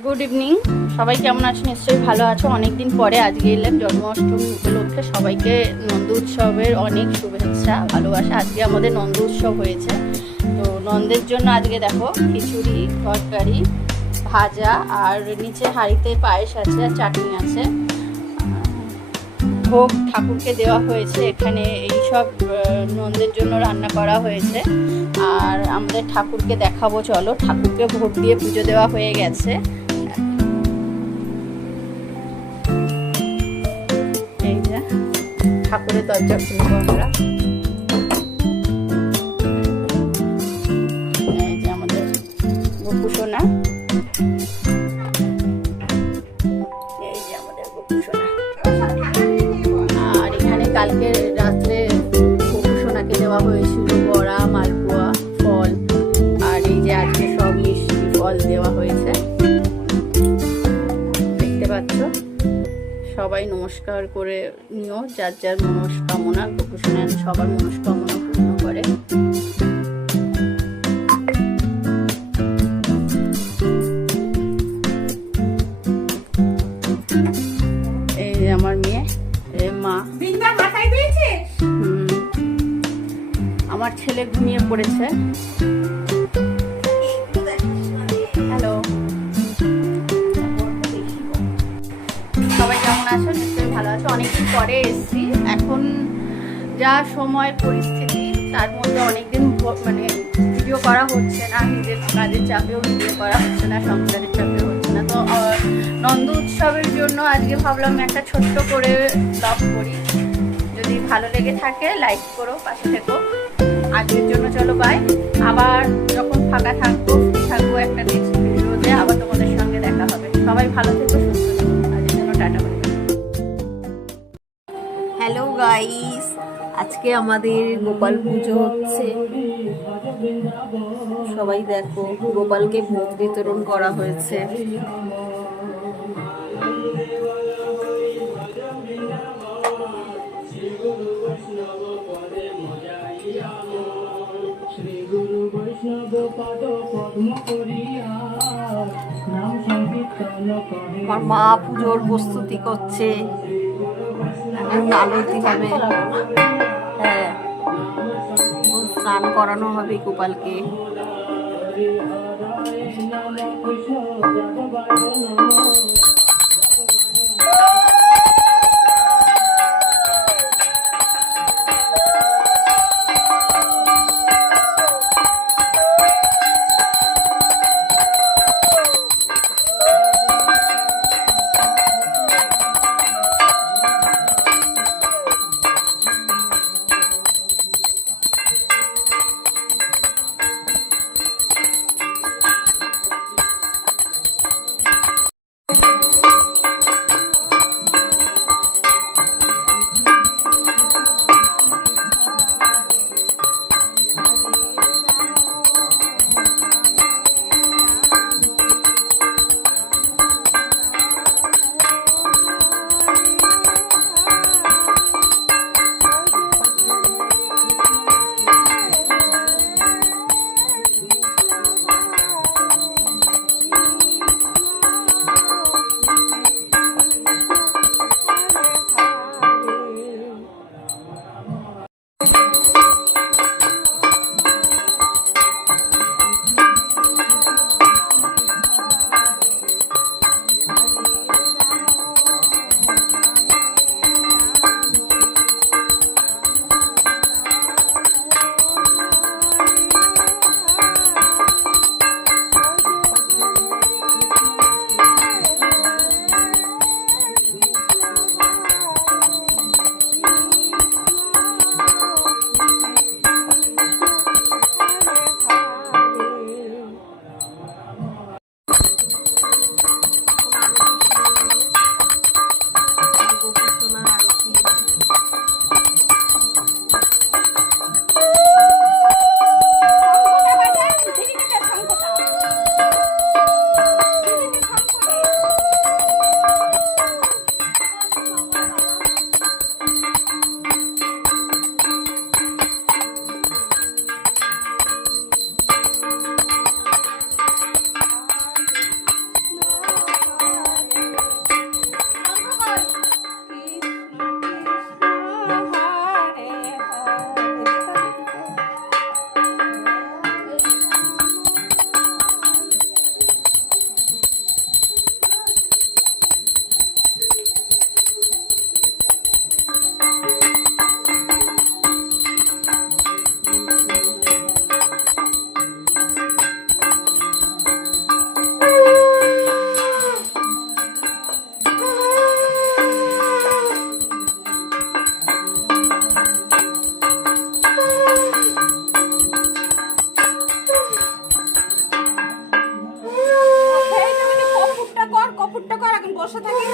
Good evening, সবাই কেমন আছো? নিশ্চয়ই ভালো আছো। অনেকদিন পরে আজকে এলাম জন্মাষ্টমী উপলক্ষে। সবাইকে নন্দ উৎসবের অনেক শুভেচ্ছা ভালোবাসা। আজকে আমাদের নন্দ উৎসব হয়েছে, তো নন্দের জন্য আজকে দেখো খিচুড়ি, তরকারি, ভাজা আর নিচে হাঁড়িতে পায়েস আছে আর চাটনি আছে। ভোগ ঠাকুরকে দেওয়া হয়েছে। এখানে এইসব নন্দের জন্য রান্না করা হয়েছে। আর আমাদের ঠাকুরকে দেখাবো, চলো। ঠাকুরকে ভোগ দিয়ে পুজো দেওয়া হয়ে গেছে। এই যে ঠাকুরের দরজা খুলবো আমরা। এই যে আমাদের গোপুসোনা, এই যে আমাদের গোপুসোনা। আর এখানে কালকে রাত্রে গোপুসোনাকে দেওয়া হয়েছিল বড়া, মালপোয়া, ফল। আর এই যে আজকে সব মিষ্টি ফল দেওয়া হয়েছে, দেখতে পাচ্ছ। সবাই নমস্কার করে নিও, যার যার মনস্কামনা। গোপুসোনা সবার মনস্কামনা পূর্ণ করে। এই যে আমার মেয়ে, মা। আমার ছেলে ঘুমিয়ে পড়েছে। হ্যালো, সবাই কেমন আছো? নিশ্চয়ই ভালো আছো। অনেকদিন পরে এসেছি। এখন যা সময় পরিস্থিতি, তার মধ্যে অনেকদিন মানে ভিডিও করা হচ্ছে না। নিজের কাজের চাপেও ভিডিও করা হচ্ছে না, সংসারের চাপেও হচ্ছে না। তো নন্দ উৎসবের জন্য আজকে ভাবলাম একটা ছোট্ট করে ব্লগ করি। যদি ভালো লেগে থাকে লাইক করো, পাশে থেকো। আজকের জন্য চলো বাই। আবার যখন ফাঁকা থাকবো, ফ্রি থাকবো, একটা নেক্সট ভিডিওতে আবার তোমাদের সঙ্গে দেখা হবে। সবাই ভালো থেকো, সুস্থ থেকো। আজকের জন্য টাটা বাই। হ্যালো গাইস, আজকে আমাদের গোপাল পুজো হচ্ছে। সবাই দেখো, গোপালকে ভোগ বিতরণ করা হয়েছে। আমার মা পুজোর প্রস্তুতি করছে। এখন আলতি হবে, হ্যাঁ, স্নান করানো হবে গোপালকে। বসে থাকি।